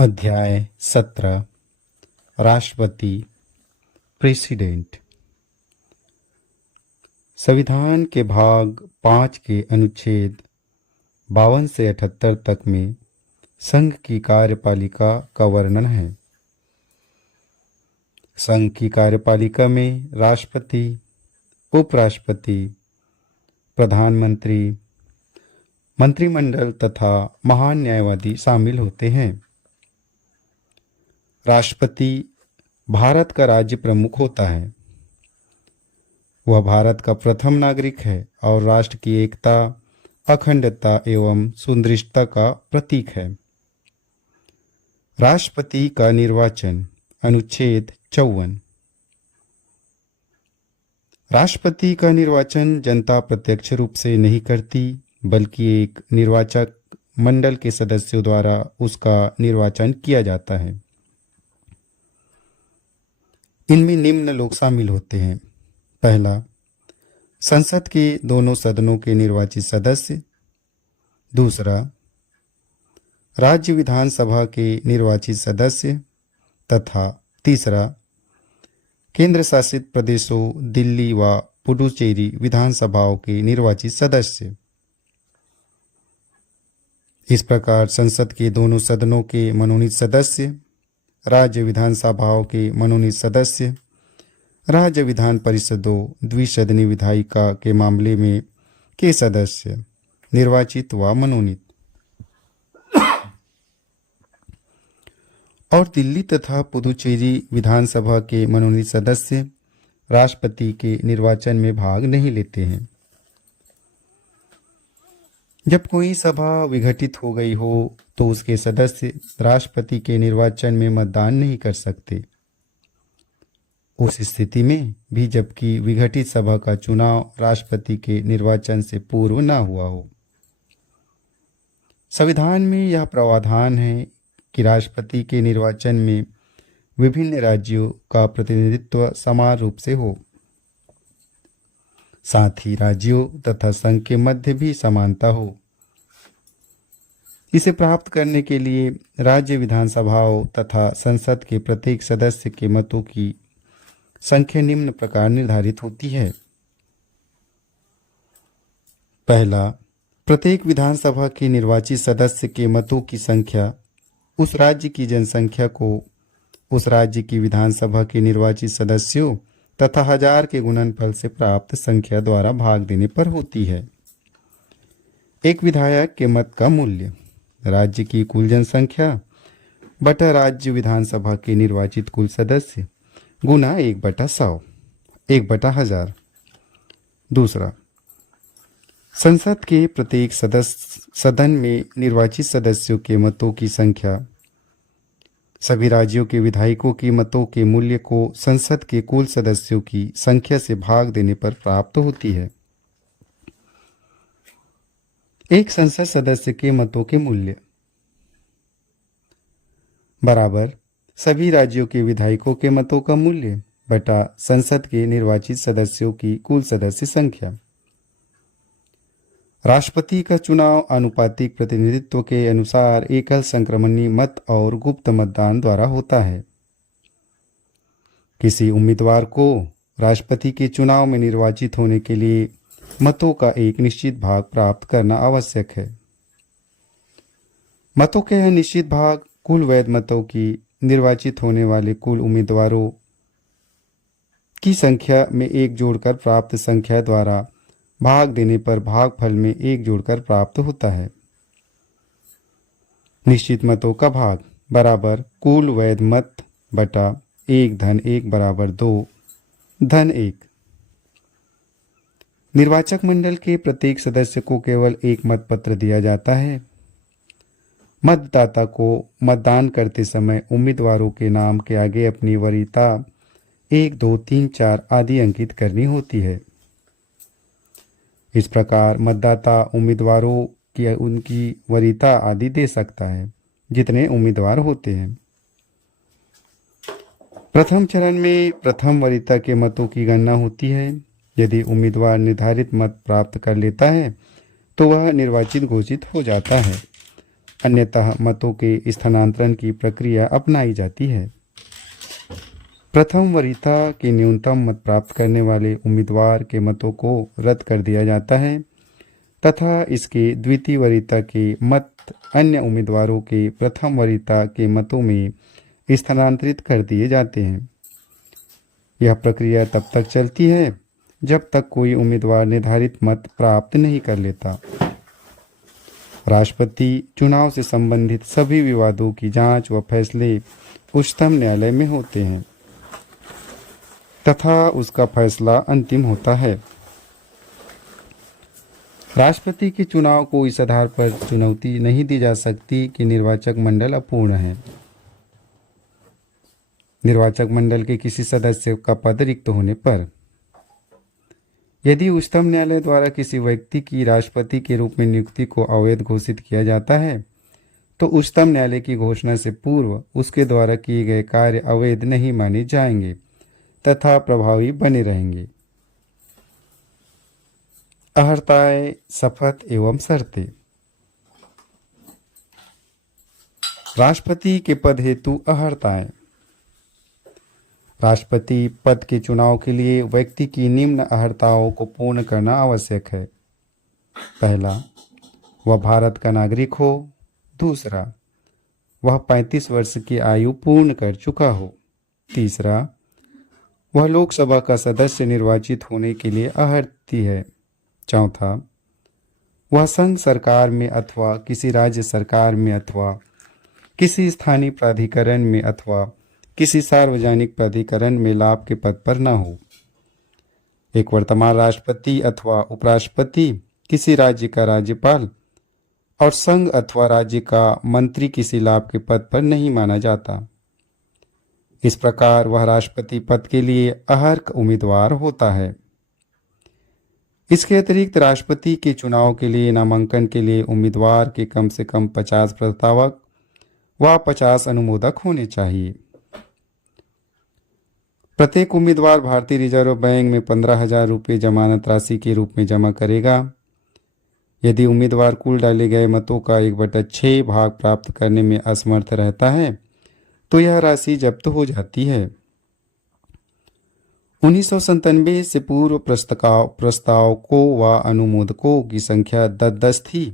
अध्याय 17 राष्ट्रपति प्रेसिडेंट। संविधान के भाग 5 के अनुच्छेद 52 से 78 तक में संघ की कार्यपालिका का वर्णन है। संघ की कार्यपालिका में राष्ट्रपति, उपराष्ट्रपति, प्रधानमंत्री, मंत्रिमंडल तथा महान न्यायवादी शामिल होते हैं। राष्ट्रपति भारत का राज्य प्रमुख होता है। वह भारत का प्रथम नागरिक है और राष्ट्र की एकता, अखंडता एवं सुदृढ़ता का प्रतीक है। राष्ट्रपति का निर्वाचन अनुच्छेद 54। राष्ट्रपति का निर्वाचन जनता प्रत्यक्ष रूप से नहीं करती, बल्कि एक निर्वाचक मंडल के सदस्यों द्वारा उसका निर्वाचन किया जाता है। इनमें निम्न लोग शामिल होते हैं। पहला, संसद के दोनों सदनों के निर्वाचित सदस्य। दूसरा, राज्य विधानसभा के निर्वाचित सदस्य। तथा तीसरा, केंद्र शासित प्रदेशों दिल्ली व पुडुचेरी विधानसभाओं के निर्वाचित सदस्य। इस प्रकार संसद के दोनों सदनों के मनोनीत सदस्य, राज्य विधानसभाओं के मनोनीत सदस्य, राज्य विधान परिषदों द्विसदनी विधायिका के मामले में के सदस्य निर्वाचित व मनोनीत, और दिल्ली तथा पुदुचेरी विधानसभा के मनोनीत सदस्य राष्ट्रपति के निर्वाचन में भाग नहीं लेते हैं। जब कोई सभा विघटित हो गई हो तो उसके सदस्य राष्ट्रपति के निर्वाचन में मतदान नहीं कर सकते। उस स्थिति में भी जबकि विघटित सभा का चुनाव राष्ट्रपति के निर्वाचन से पूर्व न हुआ हो। संविधान में यह प्रावधान है कि राष्ट्रपति के निर्वाचन में विभिन्न राज्यों का प्रतिनिधित्व समान रूप से हो। साथ ही राज्यों तथा संघ के मध्य भी समानता हो। इसे प्राप्त करने के लिए राज्य विधानसभाओं तथा संसद के प्रत्येक सदस्य के मतों की संख्या निम्न प्रकार निर्धारित होती है। पहला, प्रत्येक विधानसभा के निर्वाचित सदस्य के मतों की संख्या उस राज्य की जनसंख्या को उस राज्य की विधानसभा के निर्वाचित सदस्यों तथा 1000 के गुणनफल से प्राप्त संख्या द्वारा भाग देने पर होती है। एक विधायक के मत का मूल्य राज्य की कुल जनसंख्या बटा राज्य विधानसभा के निर्वाचित कुल सदस्य गुना 1/100, 1/1000। दूसरा, संसद के प्रत्येक सदन में निर्वाचित सदस्यों के मतों की संख्या सभी राज्यों के विधायकों के मतों के मूल्य को संसद के कुल सदस्यों की संख्या से भाग देने पर प्राप्त होती है। एक संसद सदस्य के मतों के मूल्य बराबर सभी राज्यों के विधायकों के मतों का मूल्य बटा संसद के निर्वाचित सदस्यों की कुल सदस्य संख्या। राष्ट्रपति का चुनाव आनुपातिक प्रतिनिधित्व के अनुसार एकल संक्रमणीय मत और गुप्त मतदान द्वारा होता है। किसी उम्मीदवार को राष्ट्रपति के चुनाव में निर्वाचित होने के लिए मतों का एक निश्चित भाग प्राप्त करना आवश्यक है। मतों के यह निश्चित भाग कुल वैध मतों की निर्वाचित होने वाले कुल उम्मीदवारों की संख्या में एक जोड़कर प्राप्त संख्या द्वारा भाग देने पर भागफल में एक जोड़कर प्राप्त होता है। निश्चित मतों का भाग बराबर कुल वैध मत बटा 1/1 बराबर 2/1। निर्वाचक मंडल के प्रत्येक सदस्य को केवल एक मत पत्र दिया जाता है। मतदाता को मतदान करते समय उम्मीदवारों के नाम के आगे अपनी वरीयता 1, 2, 3, 4 आदि अंकित करनी होती है। इस प्रकार मतदाता उम्मीदवारों की उनकी वरीयता आदि दे सकता है जितने उम्मीदवार होते हैं। प्रथम चरण में प्रथम वरीयता के मतों की गणना होती है। यदि उम्मीदवार निर्धारित मत प्राप्त कर लेता है तो वह निर्वाचित घोषित हो जाता है अन्यतः मतों के स्थानांतरण की प्रक्रिया अपनाई जाती है। प्रथम वरीयता के न्यूनतम मत प्राप्त करने वाले उम्मीदवार के मतों को रद्द कर दिया जाता है तथा इसके द्वितीय वरीयता के मत अन्य उम्मीदवारों के प्रथम वरीयता के मतों में स्थानांतरित कर दिए जाते हैं। यह प्रक्रिया तब तक चलती है जब तक कोई उम्मीदवार निर्धारित मत प्राप्त नहीं कर लेता। राष्ट्रपति चुनाव से संबंधित सभी विवादों की जांच व फैसले उच्चतम न्यायालय में होते हैं तथा उसका फैसला अंतिम होता है। राष्ट्रपति के चुनाव को इस आधार पर चुनौती नहीं दी जा सकती कि निर्वाचक मंडल अपूर्ण है। निर्वाचक मंडल के किसी सदस्य का पद रिक्त होने पर यदि उच्चतम न्यायालय द्वारा किसी व्यक्ति की राष्ट्रपति के रूप में नियुक्ति को अवैध घोषित किया जाता है तो उच्चतम न्यायालय की घोषणा से पूर्व उसके द्वारा किए गए कार्य अवैध नहीं माने जाएंगे तथा प्रभावी बने रहेंगे। अहर्ताएं, शपथ एवं शर्तें। राष्ट्रपति के पद हेतु अहर्ताएं। राष्ट्रपति पद के चुनाव के लिए व्यक्ति की निम्न अहर्ताओं को पूर्ण करना आवश्यक है। पहला, वह भारत का नागरिक हो। दूसरा, वह 35 वर्ष की आयु पूर्ण कर चुका हो। तीसरा, वह लोकसभा का सदस्य निर्वाचित होने के लिए अहर्ती है। चौथा, वह संघ सरकार में अथवा किसी राज्य सरकार में अथवा किसी स्थानीय प्राधिकरण में अथवा किसी सार्वजनिक प्राधिकरण में लाभ के पद पर न हो। एक वर्तमान राष्ट्रपति अथवा उपराष्ट्रपति किसी राज्य का राज्यपाल और संघ अथवा राज्य का मंत्री किसी लाभ के पद पर नहीं माना जाता। इस प्रकार वह राष्ट्रपति पद के लिए अहर्क उम्मीदवार होता है। इसके अतिरिक्त राष्ट्रपति के चुनाव के लिए नामांकन के लिए उम्मीदवार के कम से कम 50 प्रस्तावक व 50 अनुमोदक होने चाहिए। प्रत्येक उम्मीदवार भारतीय रिजर्व बैंक में 15,000 रुपये जमानत राशि के रूप में जमा करेगा। यदि उम्मीदवार कुल डाले गए मतों का 1/6 भाग प्राप्त करने में असमर्थ रहता है तो यह राशि जब्त हो जाती है। 1997 से पूर्व प्रस्तावकों व अनुमोदकों की संख्या 10 थी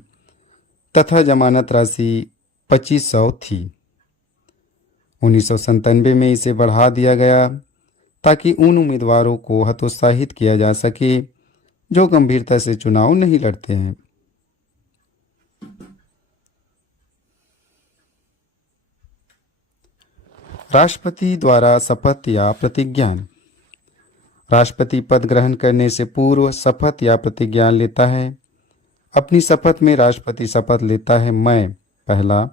तथा जमानत राशि 2500 थी। 1997 में इसे बढ़ा दिया गया ताकि उन उम्मीदवारों को हतोत्साहित किया जा सके जो गंभीरता से चुनाव नहीं लड़ते हैं। राष्ट्रपति द्वारा शपथ या प्रतिज्ञान। राष्ट्रपति पद ग्रहण करने से पूर्व शपथ या प्रतिज्ञान लेता है। अपनी शपथ में राष्ट्रपति शपथ लेता है, मैं पहला,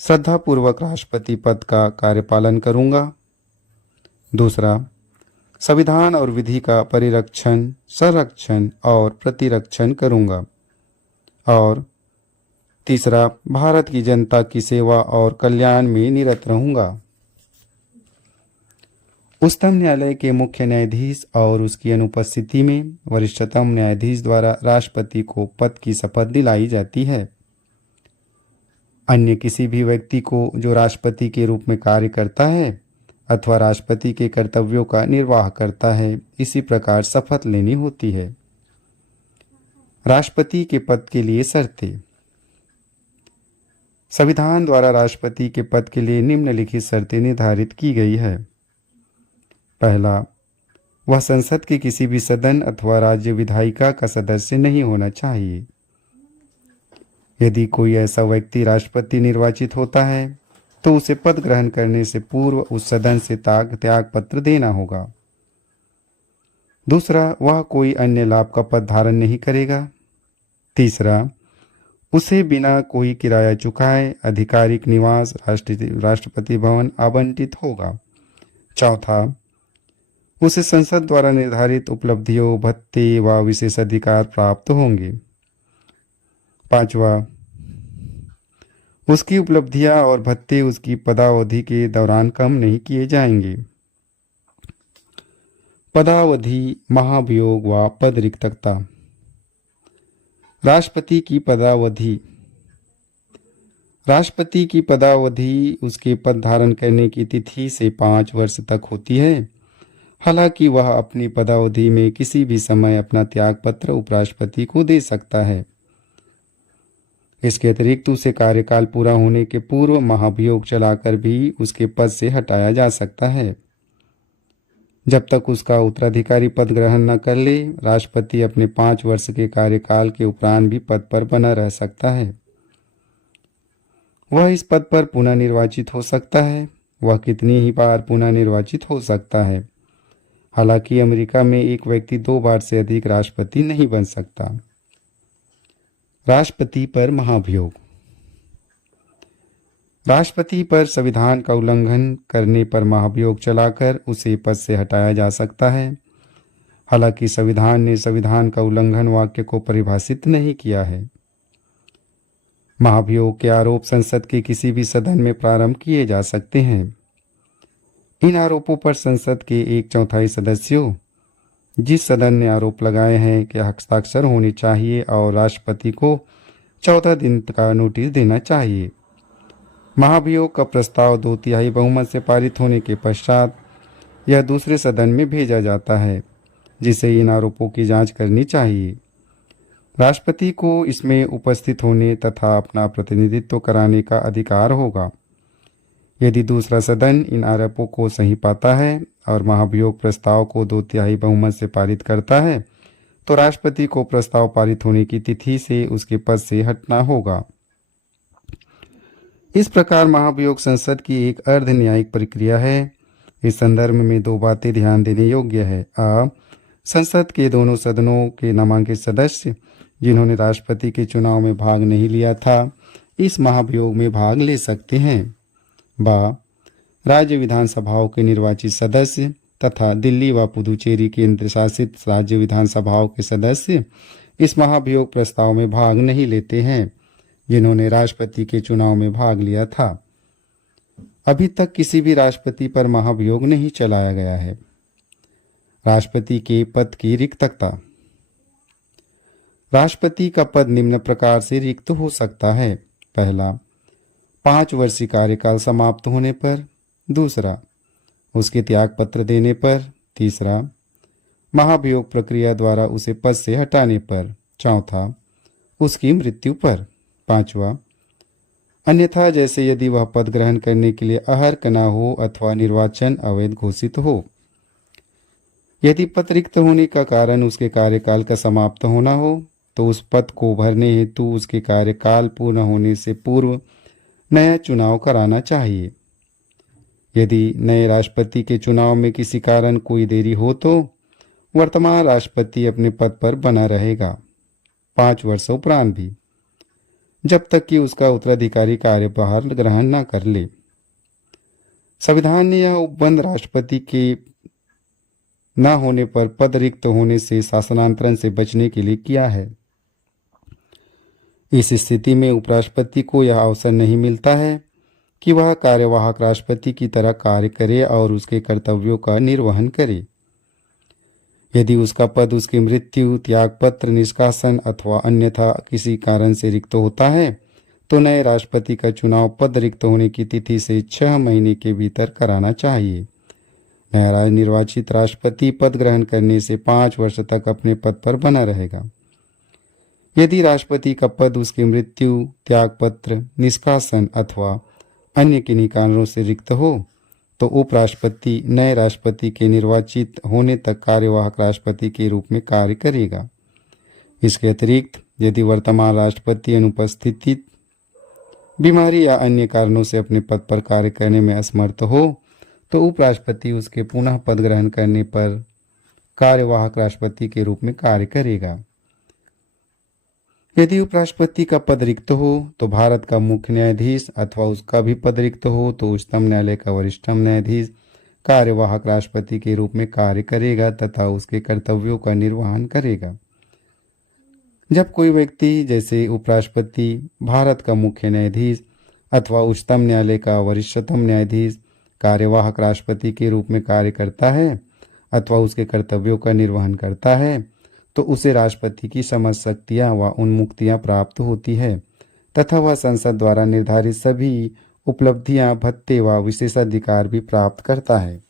श्रद्धापूर्वक राष्ट्रपति पद का कार्यपालन करूंगा। दूसरा, संविधान और विधि का परिरक्षण, संरक्षण और प्रतिरक्षण करूंगा। और तीसरा, भारत की जनता की सेवा और कल्याण में निरत रहूंगा। उच्चतम न्यायालय के मुख्य न्यायाधीश और उसकी अनुपस्थिति में वरिष्ठतम न्यायाधीश द्वारा राष्ट्रपति को पद की शपथ दिलाई जाती है। अन्य किसी भी व्यक्ति को जो राष्ट्रपति के रूप में कार्य करता है अथवा राष्ट्रपति के कर्तव्यों का निर्वाह करता है, इसी प्रकार शपथ लेनी होती है। राष्ट्रपति के पद के लिए शर्तें। संविधान द्वारा राष्ट्रपति के पद के लिए निम्नलिखित शर्तें निर्धारित की गई है। पहला, वह संसद के किसी भी सदन अथवा राज्य विधायिका का सदस्य नहीं होना चाहिए। यदि कोई ऐसा व्यक्ति राष्ट्रपति निर्वाचित होता है तो उसे पद ग्रहण करने से पूर्व उस सदन से त्याग पत्र देना होगा। दूसरा, वह कोई अन्य लाभ का पद धारण नहीं करेगा। तीसरा, उसे बिना कोई किराया चुकाए आधिकारिक निवास राष्ट्रपति भवन आवंटित होगा। चौथा, उसे संसद द्वारा निर्धारित उपलब्धियों, भत्ते व विशेषाधिकार प्राप्त होंगे। पांचवा, उसकी उपलब्धियां और भत्ते उसकी पदावधि के दौरान कम नहीं किए जाएंगे। पदावधि, महाभियोग व पद रिक्तता। राष्ट्रपति की पदावधि राष्ट्रपति की पदावधि उसके पद धारण करने की तिथि से 5 वर्ष तक होती है। हालांकि वह अपनी पदावधि में किसी भी समय अपना त्यागपत्र उपराष्ट्रपति को दे सकता है। इसके अतिरिक्त उसे कार्यकाल पूरा होने के पूर्व महाभियोग चलाकर भी उसके पद से हटाया जा सकता है। जब तक उसका उत्तराधिकारी पद ग्रहण न कर ले, राष्ट्रपति अपने 5 वर्ष के कार्यकाल के उपरांत भी पद पर बना रह सकता है। वह इस पद पर पुनः निर्वाचित हो सकता है। वह कितनी ही बार पुनः निर्वाचित हो सकता है। हालांकि अमेरिका में एक व्यक्ति 2 बार से अधिक राष्ट्रपति नहीं बन सकता। राष्ट्रपति पर महाभियोग। राष्ट्रपति पर संविधान का उल्लंघन करने पर महाभियोग चलाकर उसे पद से हटाया जा सकता है। हालांकि संविधान ने संविधान का उल्लंघन वाक्य को परिभाषित नहीं किया है। महाभियोग के आरोप संसद के किसी भी सदन में प्रारंभ किए जा सकते हैं। इन आरोपों पर संसद के 1/4 सदस्यों, जिस सदन ने आरोप लगाए हैं, के हस्ताक्षर होने चाहिए और राष्ट्रपति को 14 दिन का नोटिस देना चाहिए। महाभियोग का प्रस्ताव 2/3 बहुमत से पारित होने के पश्चात यह दूसरे सदन में भेजा जाता है, जिसे इन आरोपों की जांच करनी चाहिए। राष्ट्रपति को इसमें उपस्थित होने तथा अपना प्रतिनिधित्व कराने का अधिकार होगा। यदि दूसरा सदन इन आरोपों को सही पाता है और महाभियोग प्रस्ताव को 2/3 बहुमत से पारित करता है, तो राष्ट्रपति को प्रस्ताव पारित होने की तिथि से उसके पद से हटना होगा। इस प्रकार महाभियोग संसद की एक अर्ध न्यायिक प्रक्रिया है। इस संदर्भ में 2 बातें ध्यान देने योग्य है। संसद के दोनों सदनों के नामांकित सदस्य जिन्होंने राष्ट्रपति के चुनाव में भाग नहीं लिया था, इस महाभियोग में भाग ले सकते हैं। राज्य विधानसभाओं के निर्वाचित सदस्य तथा दिल्ली व पुदुचेरी केंद्र शासित राज्य विधानसभाओं के सदस्य इस महाभियोग प्रस्ताव में भाग नहीं लेते हैं, जिन्होंने राष्ट्रपति के चुनाव में भाग लिया था। अभी तक किसी भी राष्ट्रपति पर महाभियोग नहीं चलाया गया है। राष्ट्रपति के पद की रिक्तता। राष्ट्रपति का पद निम्न प्रकार से रिक्त हो सकता है। पहला, 5 वर्षीय कार्यकाल समाप्त होने पर। दूसरा, उसके त्यागपत्र देने पर। तीसरा, महाभियोग प्रक्रिया द्वारा उसे पद से हटाने पर। चौथा, उसकी मृत्यु पर। पांचवा, अन्यथा जैसे यदि वह पद ग्रहण करने के लिए अहर्क न हो अथवा निर्वाचन अवैध घोषित हो। यदि पद रिक्त होने का कारण उसके कार्यकाल का समाप्त होना हो, तो उस पद को भरने हेतु उसके कार्यकाल पूर्ण होने से पूर्व नया चुनाव कराना चाहिए। यदि नए राष्ट्रपति के चुनाव में किसी कारण कोई देरी हो, तो वर्तमान राष्ट्रपति अपने पद पर बना रहेगा 5 वर्ष उपरांत भी, जब तक कि उसका उत्तराधिकारी कार्यभार ग्रहण न कर ले। संविधान ने यह उपबंध राष्ट्रपति के न होने पर पद रिक्त होने से शासनांतरण से बचने के लिए किया है। इस स्थिति में उपराष्ट्रपति को यह अवसर नहीं मिलता है कि वह कार्यवाहक राष्ट्रपति की तरह कार्य करे और उसके कर्तव्यों का निर्वहन करे। यदि उसका पद उसकी मृत्यु, त्यागपत्र, निष्कासन अथवा अन्यथा किसी कारण से रिक्त होता है, तो नए राष्ट्रपति का चुनाव पद रिक्त होने की तिथि से 6 महीने के भीतर कराना चाहिए। नया निर्वाचित राष्ट्रपति पद ग्रहण करने से 5 वर्ष तक अपने पद पर बना रहेगा। यदि राष्ट्रपति का पद उसकी मृत्यु, त्यागपत्र, निष्कासन अथवा अन्य किन्हीं कारणों से रिक्त हो, तो उपराष्ट्रपति नए राष्ट्रपति के निर्वाचित होने तक कार्यवाहक राष्ट्रपति के रूप में कार्य करेगा। इसके अतिरिक्त यदि वर्तमान राष्ट्रपति अनुपस्थिति, बीमारी या अन्य कारणों से अपने पद पर कार्य करने में असमर्थ हो, तो उपराष्ट्रपति उसके पुनः पद ग्रहण करने पर कार्यवाहक राष्ट्रपति के रूप में कार्य करेगा। यदि उपराष्ट्रपति का पद रिक्त हो, तो भारत का मुख्य न्यायाधीश अथवा उसका भी पद रिक्त हो, तो उच्चतम न्यायालय का वरिष्ठतम न्यायाधीश कार्यवाहक राष्ट्रपति के रूप में कार्य करेगा तथा उसके कर्तव्यों का निर्वहन करेगा। जब कोई व्यक्ति जैसे उपराष्ट्रपति, भारत का मुख्य न्यायाधीश अथवा उच्चतम न्यायालय का वरिष्ठतम न्यायाधीश कार्यवाहक राष्ट्रपति के रूप में कार्य करता है अथवा उसके कर्तव्यों का निर्वहन करता है, तो उसे राष्ट्रपति की समस्त शक्तियां व उन्मुक्तियां प्राप्त होती है तथा वह संसद द्वारा निर्धारित सभी उपलब्धियां, भत्ते व विशेषाधिकार भी प्राप्त करता है।